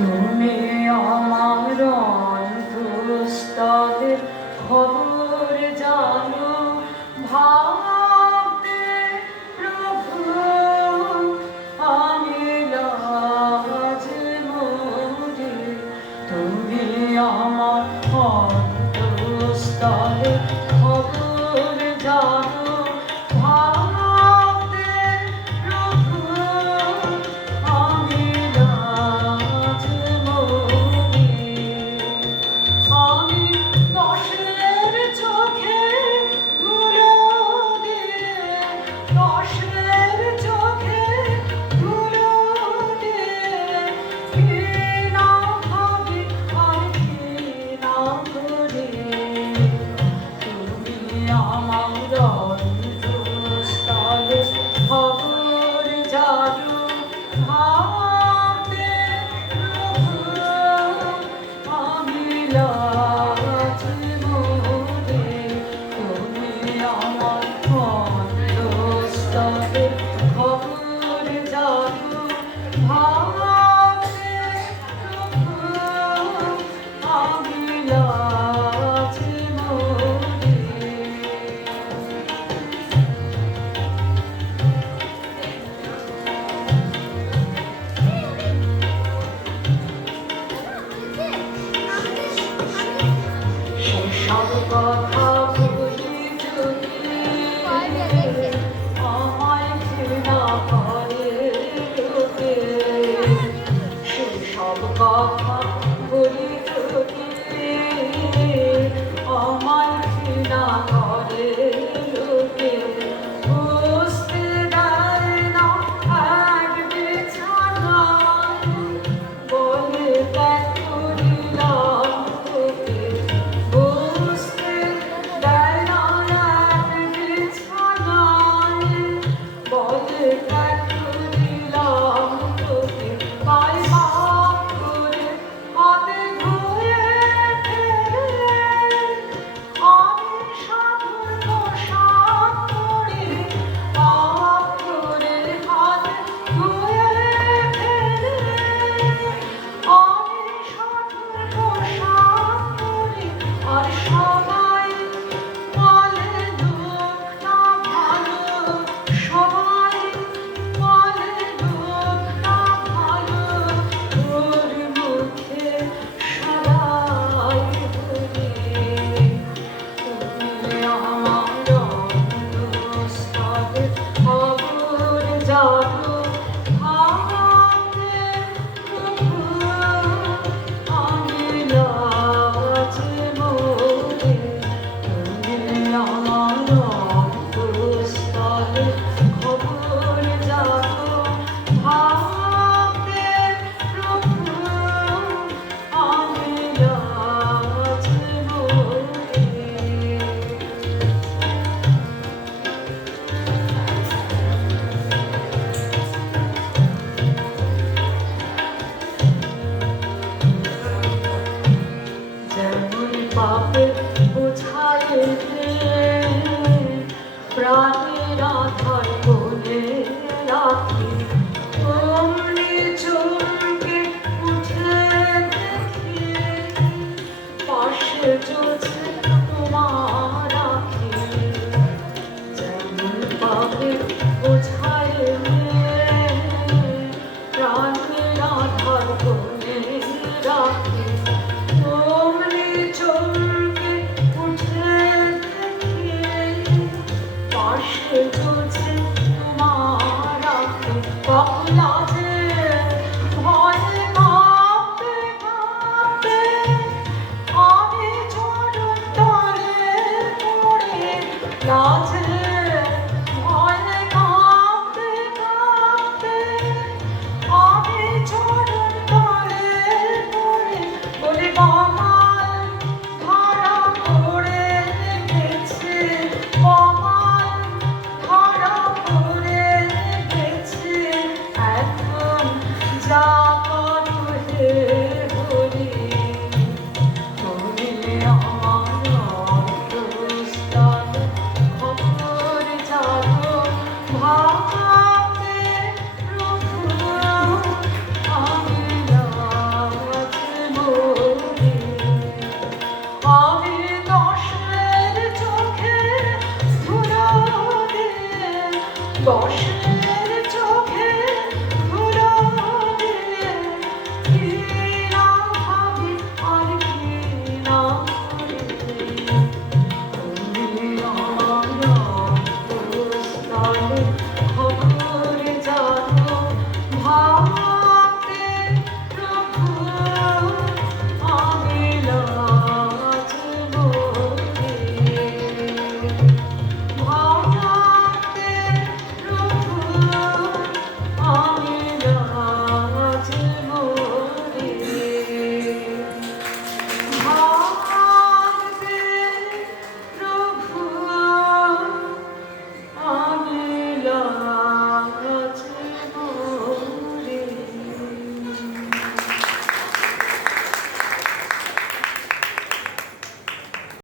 তুমি আমার অন্তস্তলের খবর জানো, ভাবতে প্রভু আমি লাজ মরি। তুমি আমার অন্তস্তলের খবর জানো, ভাবতে প্রভু আমি লাজ মরি। আমি দশের চোখে ধুলো দিয়ে, দশের চোখে ধুলো দিয়ে, কি না ভাবি আর কি না করি। তুমি আমার অন্তস্তলের খবর জানো, ভাবতে প্রভু আমি লাজ মরি। তুমি আমার অন্তস্তলের খবর জানো, ভাবতে প্রভু আমি লাজ মরি। সেসব কথা বলি যদি আমায় ঘৃণা করে লোকে, সেসব কথা বলি যদি আমায় ঘৃণা করে লোকে, বুঝতে দেয় না এক বিছানায় বলে ত্যাগ করিলাম তোকে। বুঝতে দেয় না এক বিছানায় বলে ত্যাগ করিলাম তোকে। পাই বাপ করে হাতে ধরে ফেলে আমি সাধুর পোশাক পরে, বাপ করে হাতে ধরে ফেলে আমি সাধুর পোশাক পরে। আর সবাই বলে লোকটা ভালো, সবাই বলে লোকটা ভালো, ওর মুখে সদাই বলে। তুমি আমার অন্তস্তলের খবর জানো, ভাবতে প্রভু আমি লাজ মরি। তুমি আমার অন্তস্তলের খবর জানো, ভাবতে প্রভু আমি লাজ মরি। যেমন পাপের বোঝায় প্রাণের আধার বলে রাখি, অমনি চমকে উঠে দেখি পাশে